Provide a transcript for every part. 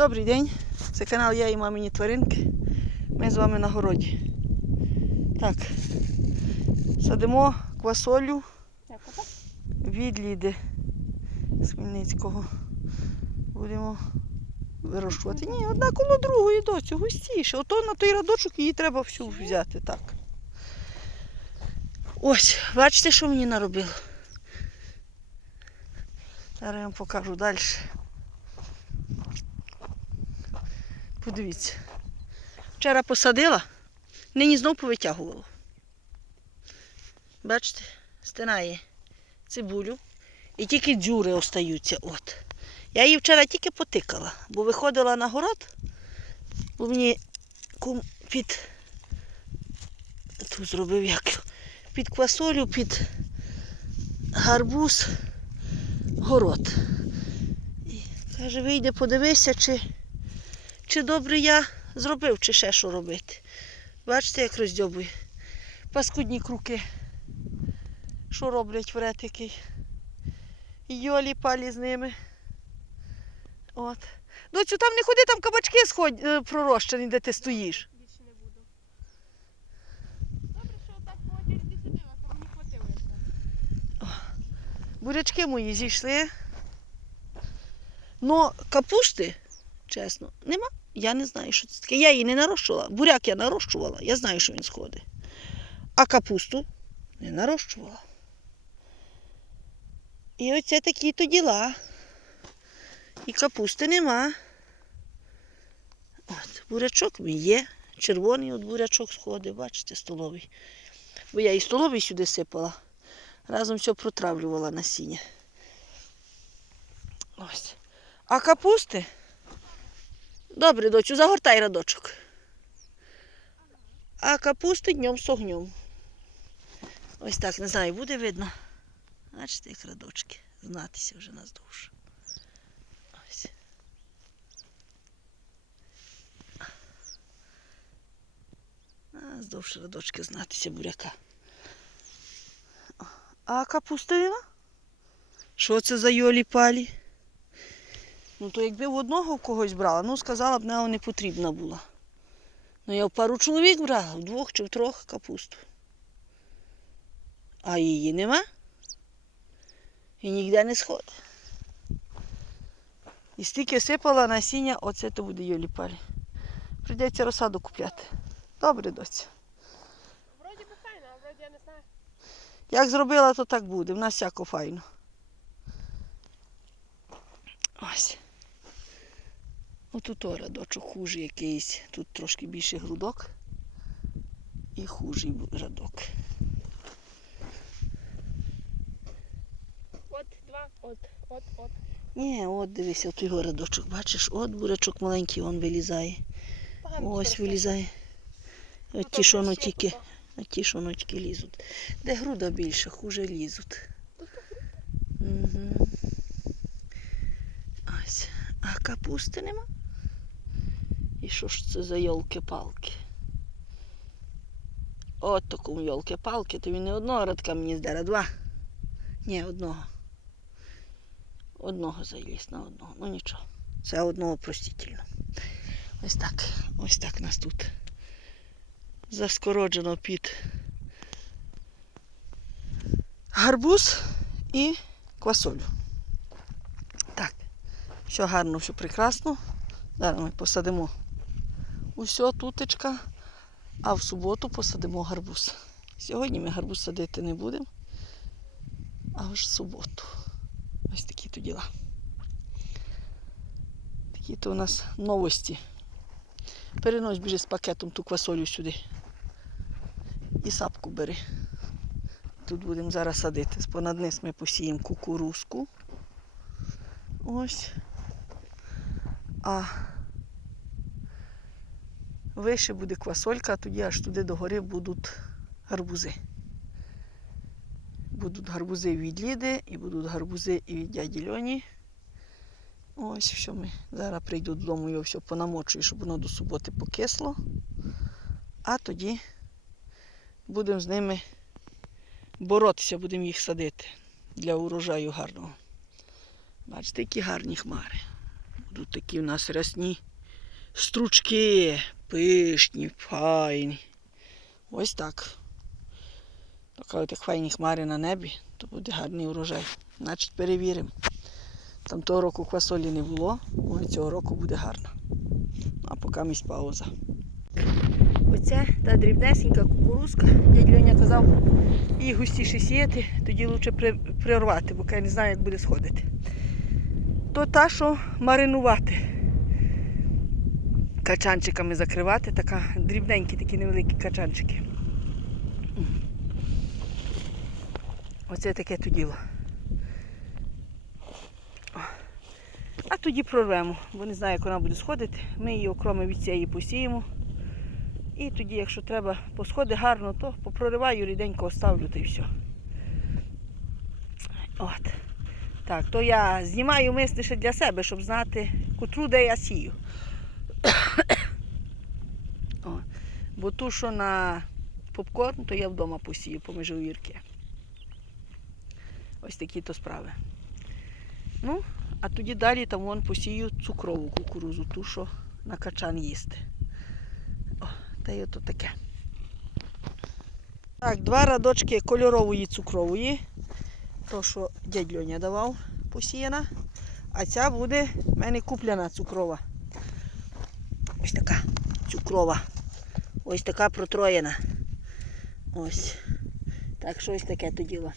Добрий день. Це канал Я і мамині тваринки. Ми з вами на городі. Так. Садимо квасолю від Ліди Хмельницького. Будемо вирощувати. Ні, одна коло другої доцю, густіше. Ото на той радочок її треба всю взяти. Так. Ось, бачите, що мені наробило? Зараз я вам покажу далі. Подивіться. Вчора посадила, нині знов повитягувала. Бачите, стинає цибулю. І тільки дзюри остаються. От. Я її вчора тільки потикала, бо виходила на город, бо мені кум під тут зробив як під квасолю, під гарбуз город. І каже, вийде, подивися, чи, чи добре я зробив, чи ще що робити. Бачите, як роздьобує. Паскудні круки. Що роблять вретики? Йолі палі з ними. От. Доцю, там не ходи, там кабачки сходь, е, пророщені, де ти стоїш. Більше не буду. Добре, що так по одязі сидила, то мені хватило. Бурячки мої зійшли. Но капусти, чесно, нема. Я не знаю, що це таке. Я її не нарощувала. Буряк я нарощувала, я знаю, що він сходить. А капусту не нарощувала. І оце такі то діла. І капусти нема. От, бурячок мій є. Червоний от бурячок сходить, бачите, столовий. Бо я і столовий сюди сипала. Разом все протравлювала насіння. Ось. А капусти? Добре, дочу, загортай радочок. А капусти днем з огнем. Ось так, не знаю, буде видно. Бачите, як радочки. Знатися вже наздовж. Ось. Наздовж радочки знатися буряка. А капусти нема? Що це за йолі палі? Ну, то якби в одного в когось брала, ну сказала б, не потрібна була. Ну я в пару чоловік брала, в двох чи в трьох капусту. А її нема. І ніде не сходить. І стільки сипала насіння, оце то буде йолі палі. Прийдеться розсаду купляти. Добре, доця. Вроді би файно, а вроді я не знаю. Як зробила, то так буде. В нас всяко файно. Ось. Отут о радочок хужий якийсь. Тут трошки більше грудок. І хужий радок. От, два, от, от, от. Ні, от дивися, от його радочок. Бачиш, от бурячок маленький, він вилізає. Погано Ось вилізає. Ну, От ті, що воно тільки, от ті, що воно тільки лізуть. Де груда більше, хуже лізуть. Угу. Ось. А капусти нема. І що ж це за йолки-палки? От такому йолки-палки, то він не одного радка мені здере, два. Ні, одного. Одного заліз на одного. Ну нічого. Це одного простительно. Ось так. Ось так нас тут заскороджено під гарбуз і квасолю. Так, все гарно, все прекрасно. Зараз ми посадимо усе тутечка, а в суботу посадимо гарбуз. Сьогодні ми гарбуз садити не будемо, а аж в суботу. Ось такі то діла. Такі то у нас новості. Перенось біжи з пакетом ту квасолю сюди. І сапку бери. Тут будемо зараз садити. Понад низ ми посіємо кукурузку. Ось. А вище буде квасолька, а тоді аж туди догори будуть гарбузи. Будуть гарбузи від Ліди і будуть гарбузи і від дяді Льоні. Ось що ми зараз прийду додому, його все понамочую, щоб воно до суботи покисло. А тоді будемо з ними боротися, будемо їх садити для урожаю гарного. Бачите, які гарні хмари. Будуть такі в нас рясні стручки, пишні, файні. Ось так. От як файні хмари на небі, то буде гарний урожай. Значить, перевіримо. Там того року квасолі не було, але цього року буде гарно. Ну, а поки місць пауза. Оце та дрібнесенька кукурузка. Дядь Льоня казав, її густіше сіяти, тоді краще прирвати, бо я не знаю, як буде сходити. То та, що маринувати. Качанчиками закривати, така дрібненькі такі невеликі качанчики. Оце таке то діло. А тоді прорвемо, бо не знаю, як вона буде сходити. Ми її окроми від цієї посіємо. І тоді, якщо треба посходи гарно, то попрориваю, ріденько оставлю та й все. От. Так, то я знімаю миснише для себе, щоб знати, котру де я сію. О. Бо ту, що на попкорн, то я вдома посію по межовірки. Ось такі то справи. Ну, а тоді далі там вон посію цукрову кукурузу, ту, що на качан їсти. О, та й ото таке. Так, два радочки кольорової цукрової. То, що дядь Льоня давав посіяна. А ця буде в мене куплена цукрова. Ось така цукрова. Ось така протроєна. Ось. Так що ось таке то діло.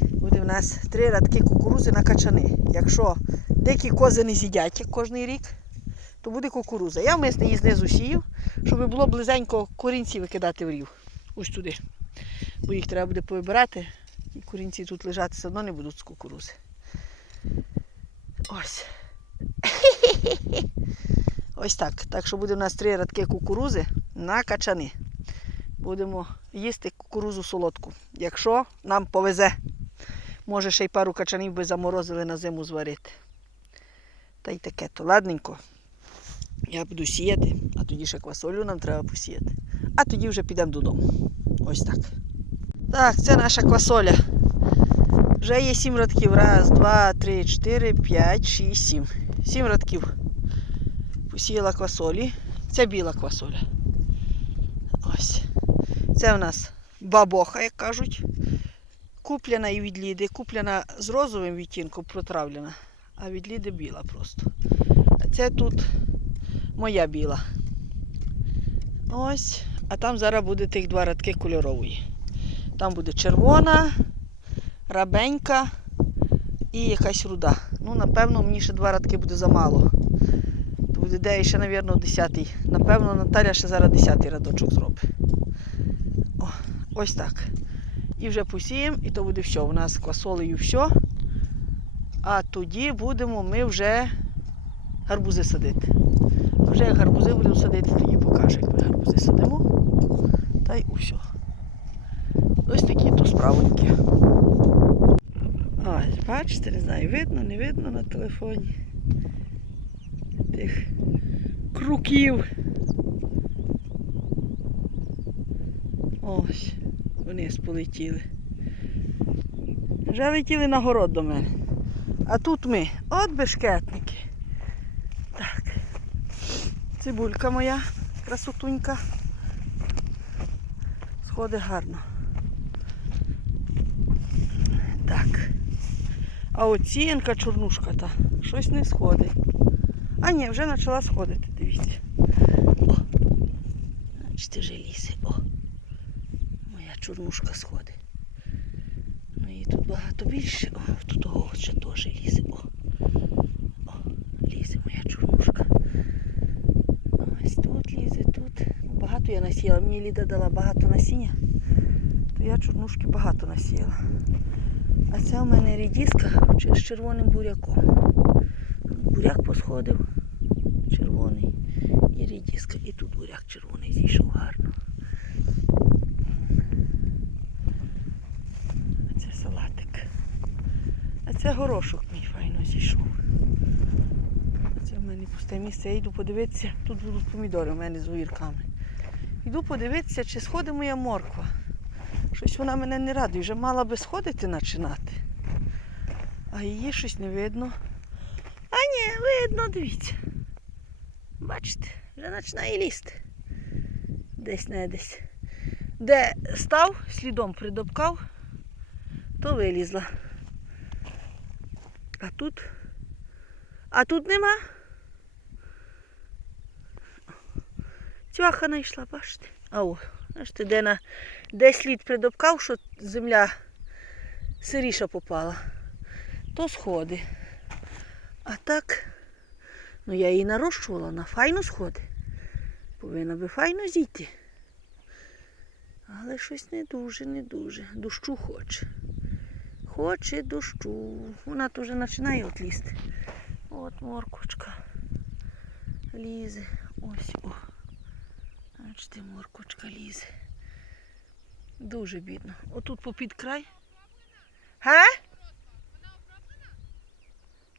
Буде в нас три радки кукурузи на качани. Якщо дикі кози не з'їдять кожний рік, то буде кукуруза. Я вмисне її знизу сію, щоб було близенько корінці викидати в рів. Ось туди. Бо їх треба буде повибирати. І корінці тут лежати все одно не будуть з кукурузи. Ось. Ось так. Так що буде в нас три радки кукурузи на качани. Будемо їсти кукурузу солодку. Якщо нам повезе, може ще й пару качанів би заморозили на зиму зварити. Та й таке то ладненько. Я буду сіяти, а тоді ще квасолю нам треба посіяти. А тоді вже підемо додому. Ось так. Так, це наша квасоля. Вже є сім радків. Раз, два, три, чотири, п'ять, шість, сім. Сім радків. Посіяла квасолі. Це біла квасоля. Ось. Це у нас бабоха, як кажуть. Куплена і від Ліди. Куплена з розовим відтінком протравлена, а від Ліди біла просто. А це тут моя біла. Ось. А там зараз буде тих два радки кольорової. Там буде червона, рабенька і якась руда. Ну, напевно, мені ще два радки буде замало. Буде де ще, мабуть, десятий. Напевно, Наталя ще зараз десятий радочок зробить. О, ось так. І вже посіємо, і то буде все. У нас квасолею все. А тоді будемо ми вже гарбузи садити. Вже як гарбузи будемо садити, тоді покажу, як ми гарбузи садимо. Та й усе. Ось такі то справоньки. Ось, бачите, не знаю, видно, не видно на телефоні. Тих круків. Ось, вниз полетіли. Вже летіли на город до мене. А тут ми, от бешкетники. Так. Цибулька моя, красотунька. Сходить гарно. Так. А оцінка чорнушка та щось не сходить. А ні, вже почала сходити, дивіться. О! Бачите, вже ліси. О! Моя чорнушка сходить. Ну і тут багато більше. О, тут о, ще теж лізе. О. О, лізе моя чорнушка. Ось тут лізе, тут. Багато я насіяла. Мені Ліда дала багато насіння, то я чорнушки багато насіяла. А це у мене рідіска з червоним буряком. Буряк посходив, червоний і рідіска. І тут буряк червоний зійшов гарно. А це салатик. А це горошок мій файно зійшов. А це в мене пусте місце. Я йду подивитися, тут будуть помідори у мене з огірками. Йду подивитися, чи сходить моя морква. Щось вона мене не радує. Вже мала би сходити починати. А її щось не видно. Ні, видно, дивіться. Бачите, вже починає лізти. Десь не десь. Де став, слідом придопкав, то вилізла. А тут. А тут нема. Цвяха знайшла, бачите? А о, бачите, де, на, де слід придопкав, що земля сиріша попала, то сходи. А так, ну я її нарощувала на файно сходи. Повинна би файно зійти. Але щось не дуже, не дуже. Дощу хоче. Хоче дощу. Вона то вже починає от лізти. От моркочка. Лізе. Ось о. Бачите, моркочка лізе. Дуже бідно. Отут попід край. Га?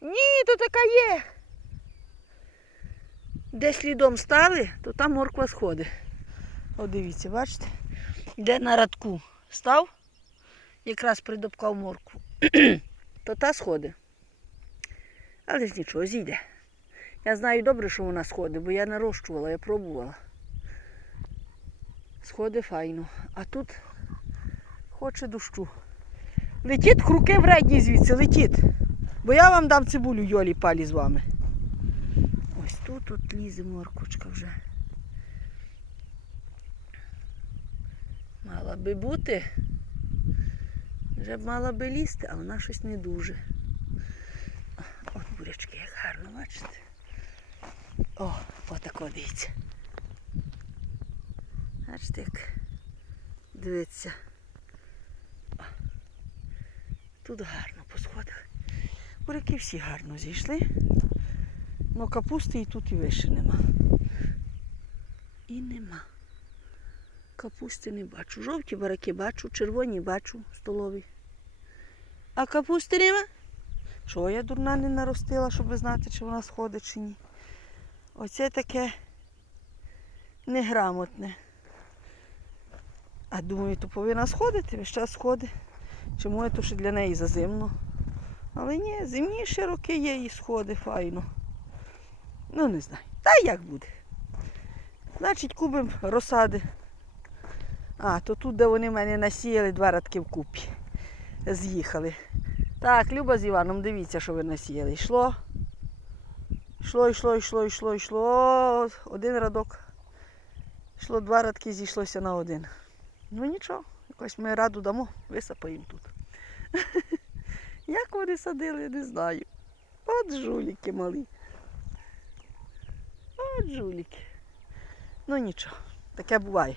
Ні, то така є. Де слідом стали, то там морква сходить. О, дивіться, бачите? Де на радку став, якраз придопкав моркву, то та сходить. Але ж нічого, зійде. Я знаю добре, що вона сходить, бо я нарощувала, я пробувала. Сходить файно. А тут хоче дощу. Летіть хруки вредні звідси, летіть. Бо я вам дам цибулю Йолі палі з вами. Ось тут от лізе моркочка вже. Мала би бути. Вже б мала би лізти, а вона щось не дуже. От бурячки, як гарно, бачите? О, отако дивіться. Бачите, як дивиться. Тут гарно посходили. Буряки всі гарно зійшли. Ну капусти і тут і вище нема. І нема. Капусти не бачу. Жовті бараки бачу, червоні бачу столові. А капусти нема? Що я дурна не наростила, щоб знати, чи вона сходить, чи ні. Оце таке неграмотне. А думаю, то повинна сходити, весь час сходить. Чому я то ще для неї зазимно? Але ні, зимніші роки є і сходи файно. Ну не знаю. Та як буде. Значить, купимо розсади. А, то тут, де вони мене насіяли два радки вкупі. З'їхали. Так, Люба з Іваном, дивіться, що ви насіяли. Йшло. Йшло, йшло, йшло, йшло, йшло. Один радок. Йшло два радки, зійшлося на один. Ну нічого, якось ми раду дамо, висапаємо тут. Як вони садили, я не знаю. От жуліки малі. От жуліки. Ну нічого, таке буває.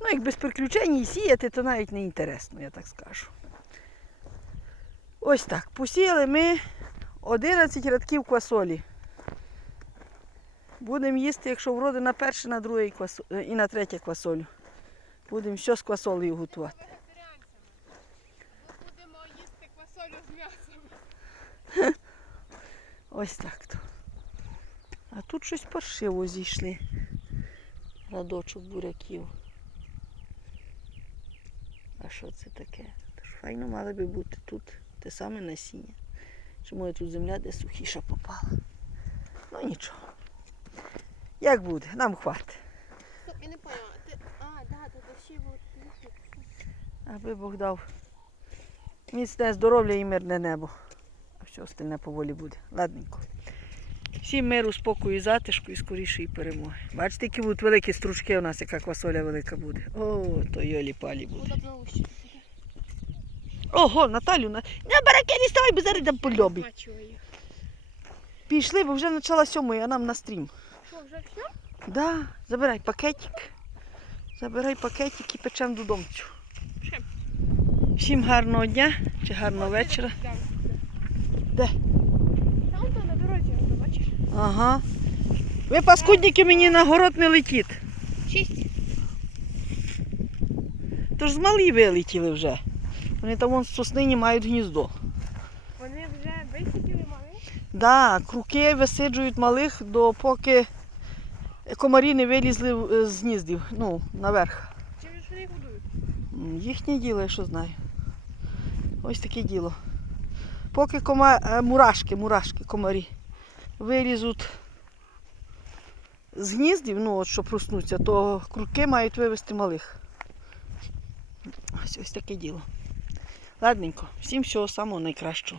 Ну, як без приключень і сіяти, то навіть не інтересно, я так скажу. Ось так. Посіяли ми 11 рядків квасолі. Будемо їсти, якщо вроде на перше, на друге е, і на третє квасолю. Будемо все з квасолею готувати. Будемо їсти квасолю з м'ясом. Ось так то. А тут щось паршиво зійшли. Радочок буряків. А що це таке? Тож файно мали би бути тут те саме насіння. Чому я тут земля де сухіша попала? Ну нічого. Як буде, нам хватить. Стоп, я не поняла. Ти... А, да, тут ще будуть. Аби Бог дав міцне здоров'я і мирне небо. Все остальне поволі буде. Ладненько. Всім миру, спокою, затишку і скорішої перемоги. Бачите, які будуть великі стручки у нас, яка квасоля велика буде. О, то йолі палі буде. Ого, Наталю, на, на бараки не ставай, бо зараз йдемо по льобі. Пішли, бо вже почала сьомої, а нам на стрім. Що, вже все? Да, забирай пакетик. Забирай пакетик і печемо додому. Всім гарного дня чи гарного вечора. Де? Там то на дорозі, бачиш? Ага. Ви паскудники мені на город не летіть. Шість. Тож з малі вилетіли вже. Вони там вон з соснині мають гніздо. Вони вже висиділи мали. Да, круки висиджують малих, допоки комарі не вилізли е, з гніздів. Ну, наверх. Чим ж вони годують? Їхнє діло, я що знаю. Ось таке діло. Поки кома... е, мурашки, мурашки, комарі вилізуть з гніздів, ну от що проснуться, то круки мають вивезти малих. Ось ось таке діло. Ладненько, всім всього самого найкращого.